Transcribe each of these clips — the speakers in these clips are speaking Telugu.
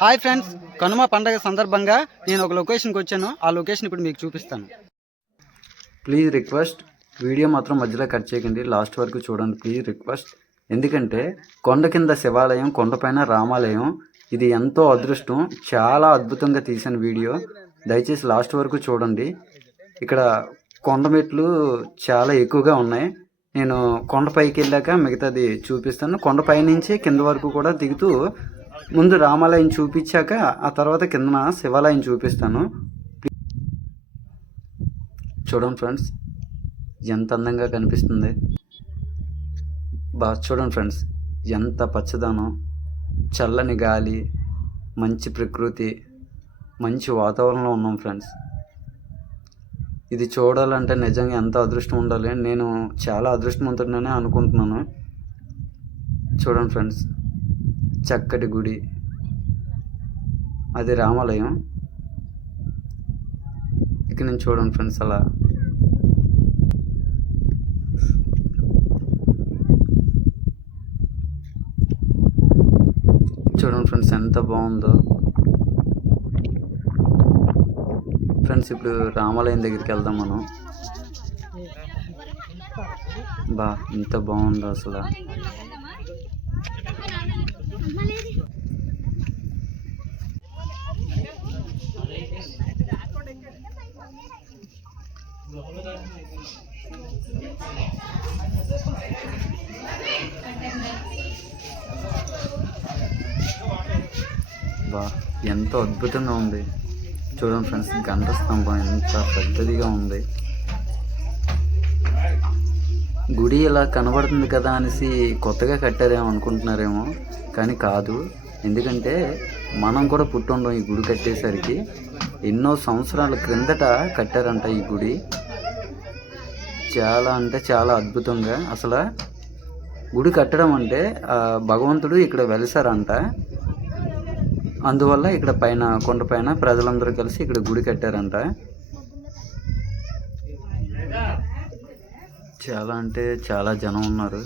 హాయ్ ఫ్రెండ్స్, కనుమ పండగ సందర్భంగా నేను ఒక లొకేషన్కి వచ్చాను. ఆ లొకేషన్ ఇప్పుడు మీకు చూపిస్తాను. ప్లీజ్ రిక్వెస్ట్, వీడియో మాత్రం మధ్యలో కట్ చేయకండి, లాస్ట్ వరకు చూడండి. Please request. ఎందుకంటే కొండ కింద శివాలయం, కొండపైన రామాలయం. ఇది ఎంతో అదృష్టం. చాలా అద్భుతంగా తీసిన వీడియో. దయచేసి లాస్ట్ వరకు చూడండి. ఇక్కడ కొండ మెట్లు చాలా ఎక్కువగా ఉన్నాయి. నేను కొండపైకి వెళ్ళాక మిగతాది చూపిస్తాను. కొండపై నుంచి కింద వరకు కూడా దిగుతూ ముందు రామాలయం చూపించాక ఆ తర్వాత కిందన శివాలయం చూపిస్తాను. చూడండి ఫ్రెండ్స్, ఎంత అందంగా కనిపిస్తుంది. బాగా చూడండి ఫ్రెండ్స్, ఎంత పచ్చదనం, చల్లని గాలి, మంచి ప్రకృతి, మంచి వాతావరణంలో ఉన్నాం ఫ్రెండ్స్. ఇది చూడాలంటే నిజంగా ఎంత అదృష్టం ఉండాలి. నేను చాలా అదృష్టవంతుడినే అనుకుంటున్నాను. చూడండి ఫ్రెండ్స్, చక్కటి గుడి, అది రామాలయం. ఇక్కడ నుంచి చూడండి ఫ్రెండ్స్, అలా చూడండి ఫ్రెండ్స్ ఎంత బాగుందో. ఫ్రెండ్స్ ఇప్పుడు రామాలయం దగ్గరికి వెళ్దాం మనం. ఎంత బాగుందో అసలు. ఎంతో అద్భుతంగా ఉంది. చూడండి ఫ్రెండ్స్, గంట స్తంభం ఎంత పెద్దదిగా ఉంది. గుడి ఇలా కనబడుతుంది కదా అనేసి కొత్తగా కట్టారేమో అనుకుంటున్నారేమో, కానీ కాదు. ఎందుకంటే మనం కూడా పుట్టుండం ఈ గుడి కట్టేసరికి. ఎన్నో సంవత్సరాల క్రిందట కట్టారంట ఈ గుడి. చాలా అంటే చాలా అద్భుతంగా. అసలు గుడి కట్టడం అంటే భగవంతుడు ఇక్కడ వెలిసారంట. అందువల్ల ఇక్కడ పైన కొండపైన ప్రజలందరూ కలిసి ఇక్కడ గుడి కట్టారంట. చాలా అంటే చాలా జనం ఉన్నారు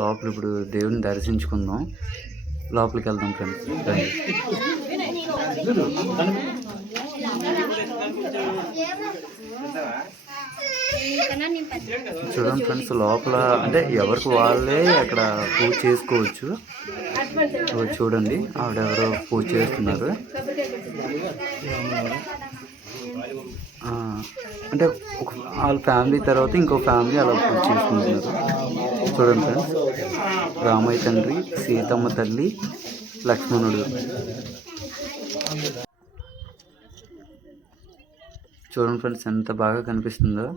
లోపల. ఇప్పుడు దేవుని దర్శించుకుందాం, లోపలికి వెళ్దాం ఫ్రెండ్స్. చూడండి ఫ్రెండ్స్, లోపల అంటే ఎవరికి వాళ్ళే అక్కడ పూజ చేసుకోవచ్చు. చూడండి, ఆవిడెవరో పూజ చేస్తున్నారు. అంటే వాళ్ళ ఫ్యామిలీ తర్వాత ఇంకో ఫ్యామిలీ అలా పూజ చేసుకుంటున్నారు. చూడండి ఫ్రెండ్స్, రామయ్య తండ్రి, సీతమ్మ తల్లి, లక్ష్మణుడు. చూడండి ఫ్రెండ్స్ ఎంత బాగా కనిపిస్తుందో.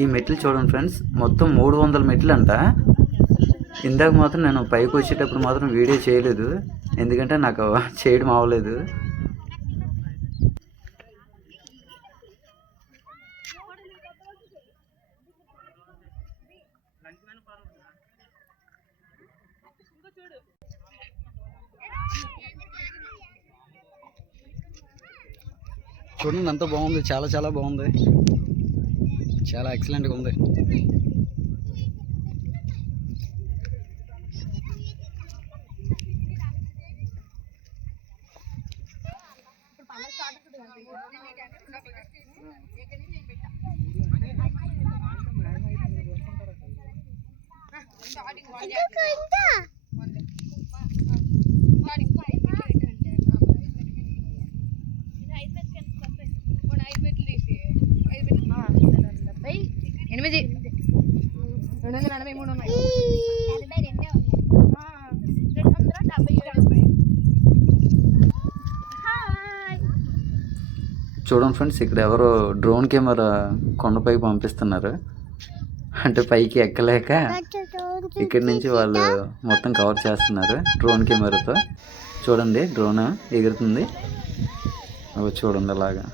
ఈ మెట్లు చూడండి ఫ్రెండ్స్, మొత్తం 300 మెట్లు అంట. ఇందాక మాత్రం నేను పైకి వచ్చేటప్పుడు మాత్రం వీడియో చేయలేదు, ఎందుకంటే నాకు చేయడం అవ్వలేదు. చూడండి ఎంత బాగుంది, చాలా చాలా బాగుంది, చాలా ఎక్సలెంట్గా ఉంది. చూడండి ఫ్రెండ్స్, ఇక్కడ ఎవరో డ్రోన్ కెమెరా కొండపైకి పంపిస్తున్నారు. అంటే పైకి ఎక్కలేక ఇక్కడి నుంచి వాళ్ళు మొత్తం కవర్ చేస్తున్నారు డ్రోన్ కెమెరాతో. చూడండి, డ్రోన్ ఎగురుతుంది. చూడండి, అలాగా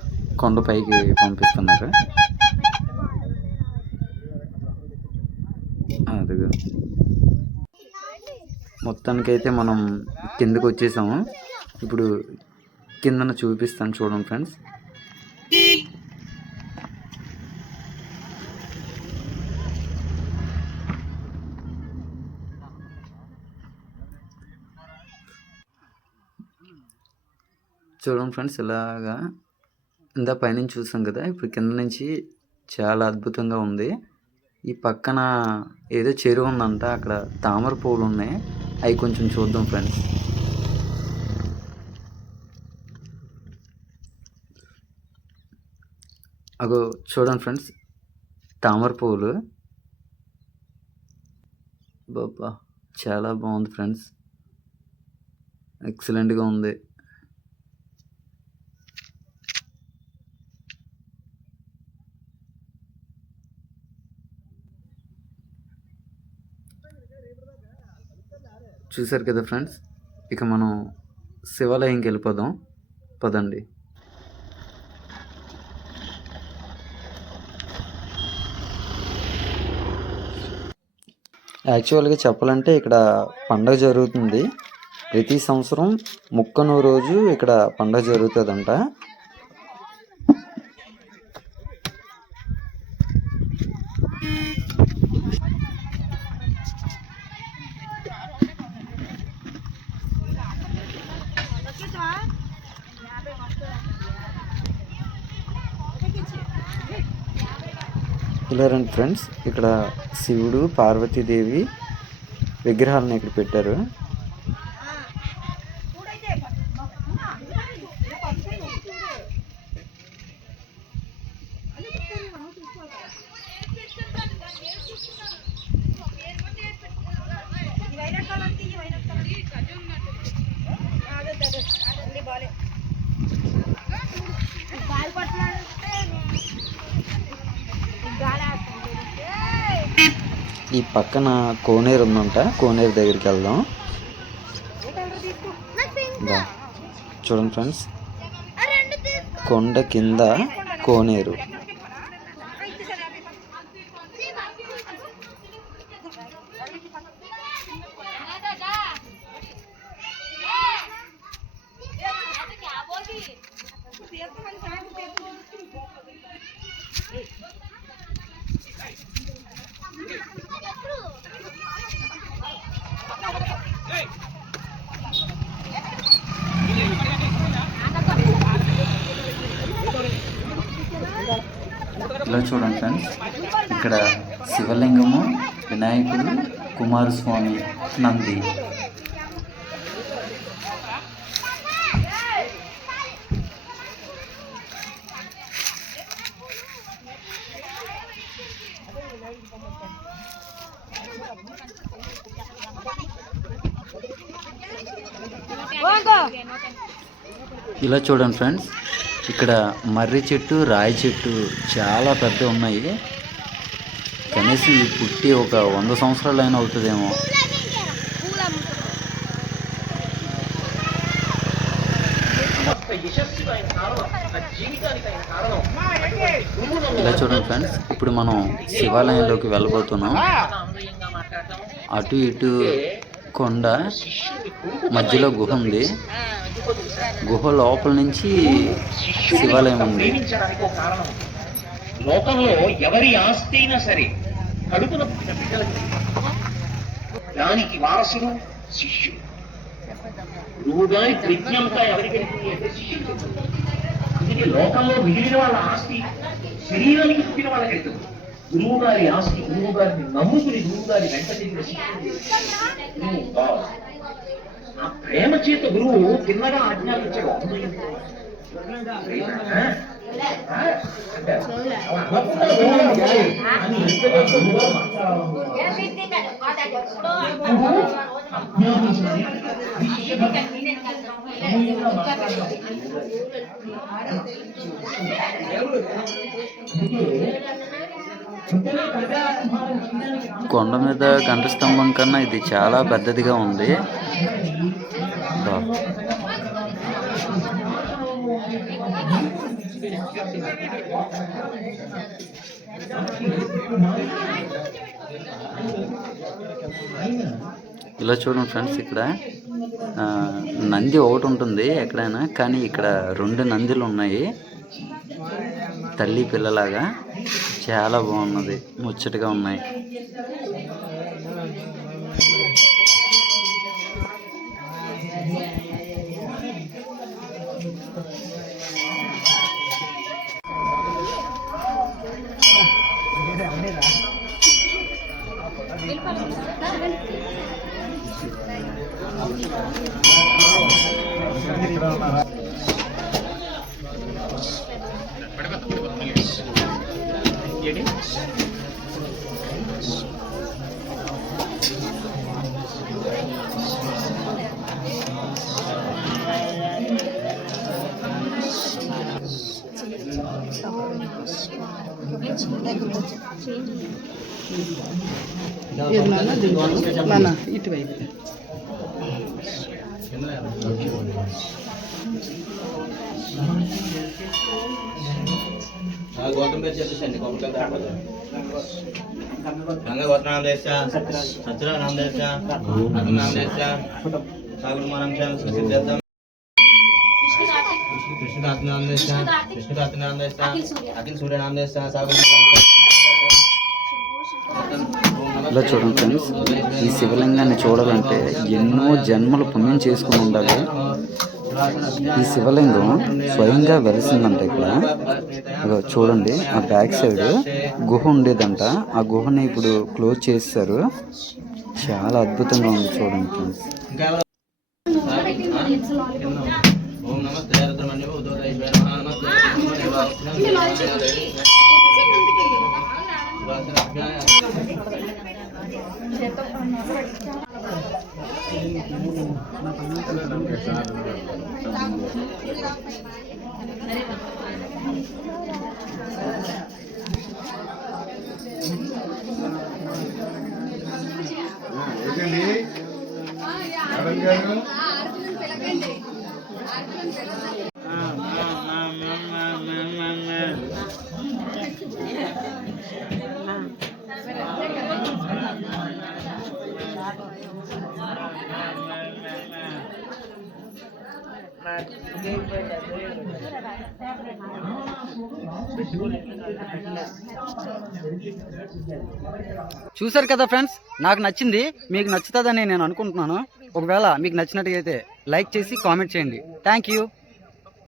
కొండపైకి పంపిస్తున్నారు. అదిగో మొత్తానికైతే మనం కిందకు వచ్చేసాము. ఇప్పుడు కిందన చూపిస్తాను చూడండి ఫ్రెండ్స్. చూడండి ఫ్రెండ్స్, ఇలాగా ఇందా పైనుంచి చూసాం కదా, ఇప్పుడు కింద నుంచి చాలా అద్భుతంగా ఉంది. ఈ పక్కన ఏదో చెరువు ఉందంట, అక్కడ తామర పువ్వులు ఉన్నాయి, అవి కొంచెం చూద్దాం ఫ్రెండ్స్. అగో చూడండి ఫ్రెండ్స్, తామర పువ్వులు. బాబా చాలా బాగుంది ఫ్రెండ్స్, ఎక్సలెంట్గా ఉంది. చూసారు కదా ఫ్రెండ్స్, ఇక మనం శివాలయంకి వెళ్ళిపోదాం పదండి. యాక్చువల్గా చెప్పాలంటే ఇక్కడ పండగ జరుగుతుంది. ప్రతి సంవత్సరం ముక్కనో రోజు ఇక్కడ పండగ జరుగుతుందంట. ఇలా రండి ఫ్రెండ్స్, ఇక్కడ శివుడు పార్వతీదేవి విగ్రహాలను ఇక్కడ పెట్టారు. ఈ పక్కన కోనేరు ఉందంట, కోనేరు దగ్గరికి వెళ్దాం. చూడండి ఫ్రెండ్స్, కొండ కింద కోనేరు. ఇలా చూడండి ఫ్రెండ్స్, ఇక్కడ శివలింగము, వినాయకుడు, కుమారస్వామి, నంది. ఇలా చూడండి ఫ్రెండ్స్, ఇక్కడ మర్రి చెట్టు, రాయి చెట్టు చాలా పెద్ద ఉన్నాయి. కనీసం ఇది పుట్టి ఒక 100 సంవత్సరాలు అయినా అవుతుందేమో. ఇలా చూడండి ఫ్రెండ్స్, ఇప్పుడు మనం శివాలయంలోకి వెళ్ళబోతున్నాం. అటు ఇటు కొండ, మధ్యలో గుహ ఉంది. గుహ లోపల నుంచి శివాలయం ఉంది. లోకంలో ఎవరి ఆస్తి అయినా సరే కడుపున పుట్టిన బిడ్డలకి దానికి వారసుడు శిష్యుడు. గురువు గారి ప్రజ్ఞంతా ఎవరికి వెళ్తుంది అంటే శిష్యుడు. అందుకే లోకంలో మిగిలిన వాళ్ళ ఆస్తి శరీరానికి పుట్టిన వాళ్ళకి వెళ్తుంది. గురువు గారి ఆస్తి, గురువు గారిని నమ్ముకుని గురువు గారి వెంట తిరిగిన శిష్యుడు. ఆ ప్రేమ చేత గురువు తిన్నగా ఆజ్ఞాపించాడు. కొండ మీద గంట స్తంభం కన్నా ఇది చాలా పెద్దదిగా ఉంది. ఇలా చూడండి ఫ్రెండ్స్, ఇక్కడ నంది ఒకటి ఉంటుంది ఎక్కడైనా, కానీ ఇక్కడ 2 నందులు ఉన్నాయి, తల్లి పిల్లలాగా. చాలా బాగున్నది, ముచ్చటగా ఉన్నాయి. ఇటువైపు గౌతమ్ పేరు చెప్పేసండి గంగా గోత్ర నామ దేశ సత్యరా నామ దేశ అగ్ని నామ దేశ సాగుడు మనం సిద్ధార్థం కృష్ణకార్తి నామ దేశ కృష్ణకార్తి నామ దేశ అఖిల్ సూర్య నామ దేశ సాగుడు ఇలా చూడండి ఫ్రెండ్స్, ఈ శివలింగాన్ని చూడాలంటే ఎన్నో జన్మలు పుణ్యం చేసుకుని ఉండాలి. ఈ శివలింగం స్వయంగా వెలిసిందంట ఇక్కడ. చూడండి, ఆ బ్యాక్ సైడ్ గుహ ఉండేదంట. ఆ గుహని ఇప్పుడు క్లోజ్ చేశారు. చాలా అద్భుతంగా ఉంది చూడండి ఫ్రెండ్స్. ఓం నమస్తే రుద్రమణ్య ఉదోదయ నమస్తే చూశారు కదా ఫ్రెండ్స్, నాకు నచ్చింది, మీకు నచ్చుతుందని నేను అనుకుంటున్నాను. ఒకవేళ మీకు నచ్చినట్టుగా అయితే లైక్ చేసి కామెంట్ చేయండి. Thank you.